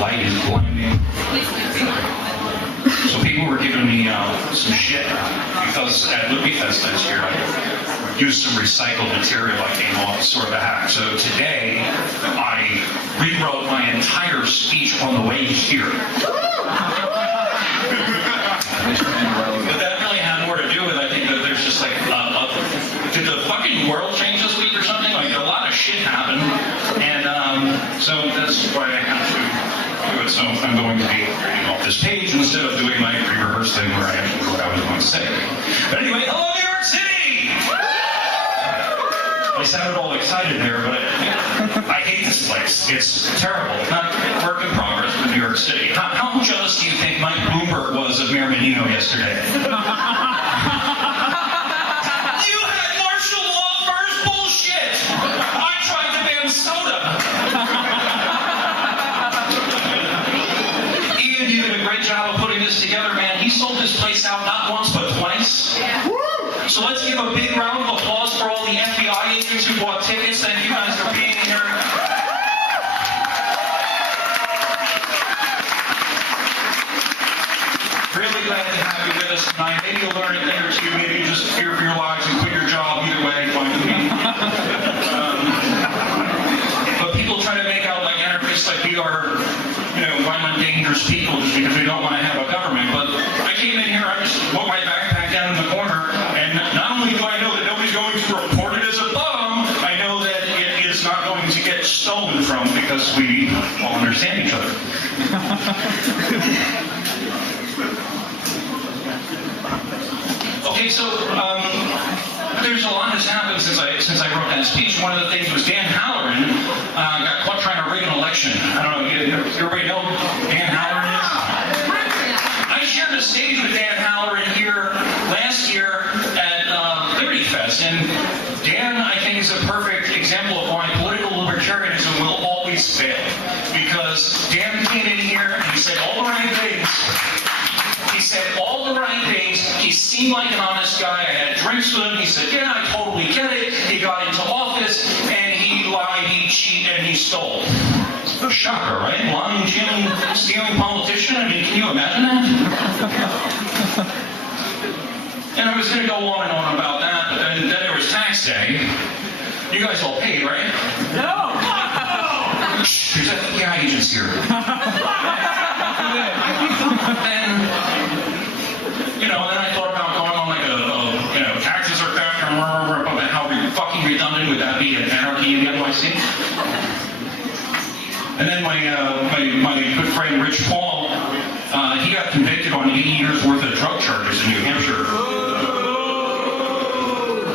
Light is blinding. So people were giving me some shit because at Loopy Fest this year I used some recycled material I came off sort of a hack. So today I rewrote my entire speech on the way here. But that really had more to do with, I think, that there's just like, did the fucking world change this week or something? Like a lot of shit happened, and so that's why I have to do it. So I'm going to be reading off this page instead of doing my pre-rehearsed thing where I actually knew what I was going to say. But anyway, hello New York City! I sounded all excited there, but I hate this place. It's terrible. Not work in progress in New York City. How jealous do you think Mike Bloomberg was of Mayor Menino yesterday? You had martial law first bullshit! I tried to ban soda! Ian, you did a great job of putting this together, man. He sold this place out not once, but twice. Yeah. So let's give a big round of applause for all the FBI agents who bought tickets. Thank you guys for being here. Really glad to have you with us tonight. Maybe you'll learn a thing or two. Maybe you just fear for your lives and quit your job. Either way, fine with me. But people try to make out like anarchists, like we are, violent, dangerous people just because we don't want to have a government. But I came in here, I just put my backpack down in the corner, and not only do I know that nobody's going to report it as a bomb, I know that it is not going to get stolen from because we all understand each other. Okay, so there's a lot that's happened since I wrote that speech. One of the things was Dan Halloran got caught trying to rig an election. I don't know, everybody know who Dan Halloran is? I shared a stage with Dan Halloran here last year at Liberty Fest, and Dan, I think, is a perfect example of why political libertarianism will always fail. Because Dan came in here and he said all the right things. He said all the right things. He seemed like an honest guy. I had drinks with him. He said, yeah, I totally get it. He got into office, and he lied, he cheated, and he stole. Shocker, right? Lying, cheating, stealing politician? I mean, can you imagine that? And I was going to go on and on about that, but then there was tax day. You guys all paid, right? No! There's FBI agents here. Then I thought about going on like taxes are theft, and how fucking redundant would that be at Anarchy in the NYC? And then my good friend Rich Paul, he got convicted on 80 years worth of drug charges in New Hampshire.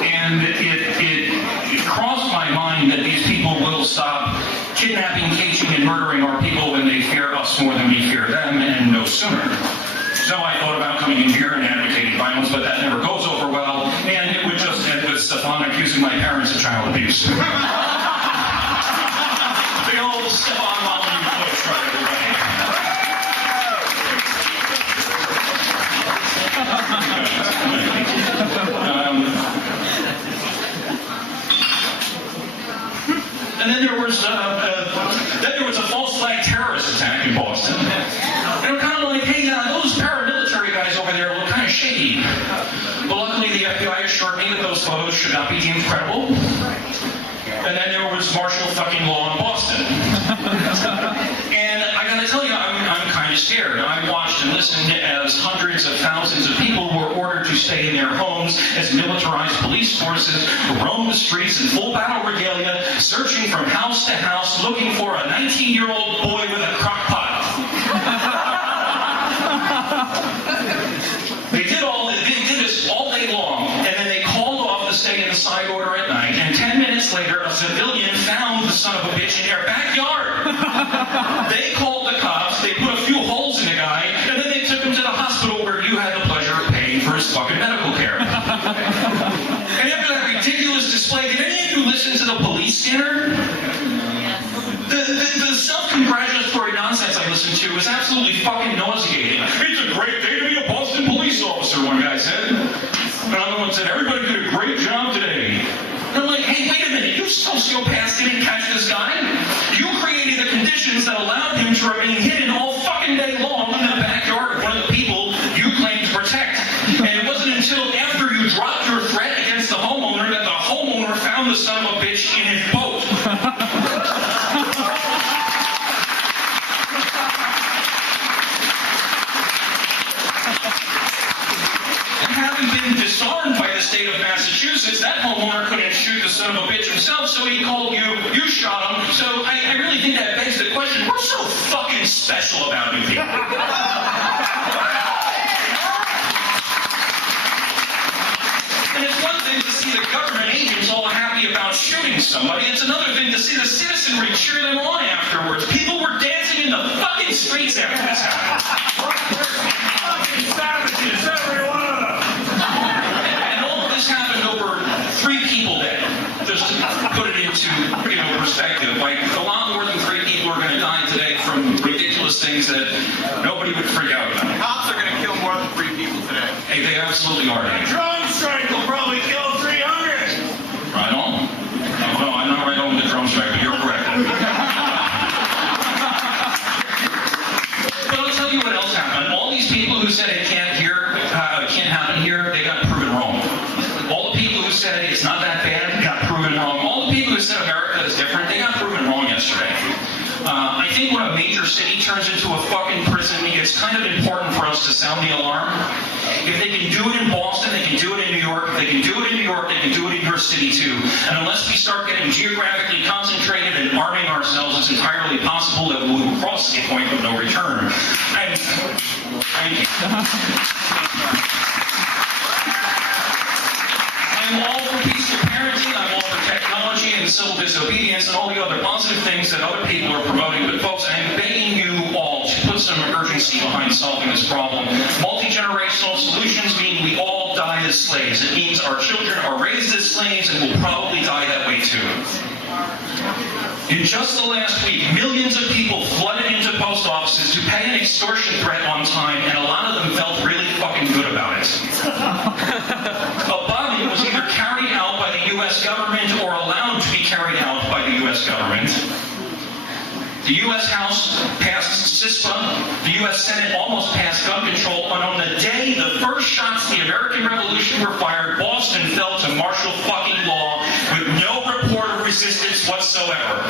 And it crossed my mind that these people will stop kidnapping, caging, and murdering our people when they fear us more than we fear them, and no sooner. So I thought about coming in here and advocating violence, but that never goes over well, and it would just end with Stefan accusing my parents of child abuse. Big old Stefan Molyneux push for everybody. And then there was a false flag terrorist attack in Boston. They were kind of like, hey, those paramilitary guys over there look kind of shady. But luckily the FBI assured me that those photos should not be deemed credible. And then there was martial fucking law in Boston. And I gotta tell you, I'm kind of scared. I watched and listened as hundreds of thousands of people were ordered to stay in their homes as militarized police forces roamed the streets in full battle regalia, searching from house to house, looking for a 19-year-old boy with a crock pot. They did this all day long, and then they called off the stay inside order at night, and 10 minutes later, a civilian found the son of a bitch in their backyard. They called the cops, they put a few holes in the guy, and then they took him to the hospital where you had the pleasure of paying for his fucking medical care. And after that ridiculous display, did any of you listen to the police scanner? The self-congratulatory nonsense I listened to was absolutely fucking nauseating. It's a great day to be a Boston police officer, one guy said. Another one said, everybody did a great job today. sociopaths didn't catch this guy. You created the conditions that allowed him to remain hidden all fucking day long in the backyard of one of the people you claim to protect. And it wasn't until after you dropped your threat against the homeowner that the homeowner found the son of a bitch in his boat. Having been disarmed by the state of Massachusetts, that homeowner couldn't shoot the son of a bitch himself, so he called you, you shot him. So I really think that begs the question, what's so fucking special about you people? And it's one thing to see the government agents all happy about shooting somebody. It's another thing to see the citizenry cheer them on afterwards. People were dancing in the fucking streets after this happened. Fucking savages, every one of them. And all of this happened over 3 people dead. Just to put it into perspective. Like, a lot more than 3 people are going to die today from ridiculous things that nobody would freak out about. Cops are going to kill more than 3 people today. Hey, they absolutely are. A drone strike will probably kill 300. Right on. No, I'm not right on with the drone strike, but you're correct. But I'll tell you what else happened. All these people who said it can't happen here, they got proven wrong. All the people who said it's not that bad got proven wrong. All the people who said America is different, they got proven wrong yesterday. I think when a major city turns into a fucking prison, it's kind of important for us to sound the alarm. If they can do it in Boston, they can do it in New York. If they can do it in New York, they can do it in your city too. And unless we start getting geographically concentrated and arming ourselves, it's entirely possible that we will cross a point of no return. Thank you. I'm all for peaceful parenting, I'm all for technology and civil disobedience and all the other positive things that other people are promoting, but folks, I'm begging you all to put some urgency behind solving this problem. Multi-generational solutions mean we all die as slaves. It means our children are raised as slaves and will probably die that way too. In just the last week, millions of people flooded into post offices to pay an extortion threat on time, and a lot of them felt really fucking good about it. A bombing was either carried out by the U.S. government or allowed to be carried out by the U.S. government. The U.S. House passed CISPA, the U.S. Senate almost passed gun control, and on the day the first shots of the American Revolution were fired, Boston fell to martial fucking law with no report of resistance whatsoever.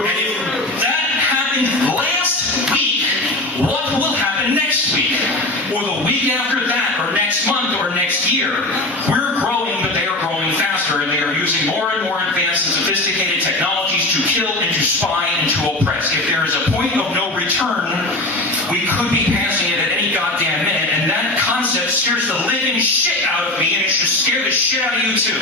And if that happened last week, what will happen next week? Or the week after that, or next month, or next year? We're growing, but they are growing faster, and they are using more and more advanced and sophisticated technologies to kill and to spy and to oppress. If there is a point of no return, we could be passing it at any goddamn minute, and that concept scares the living shit out of me, and it should scare the shit out of you too.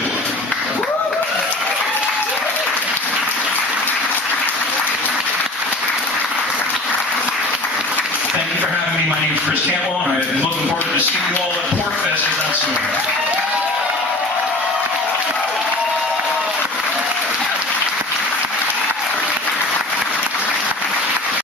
Thank you for having me. My name is Cantwell, and I'm looking forward to seeing you all at Pork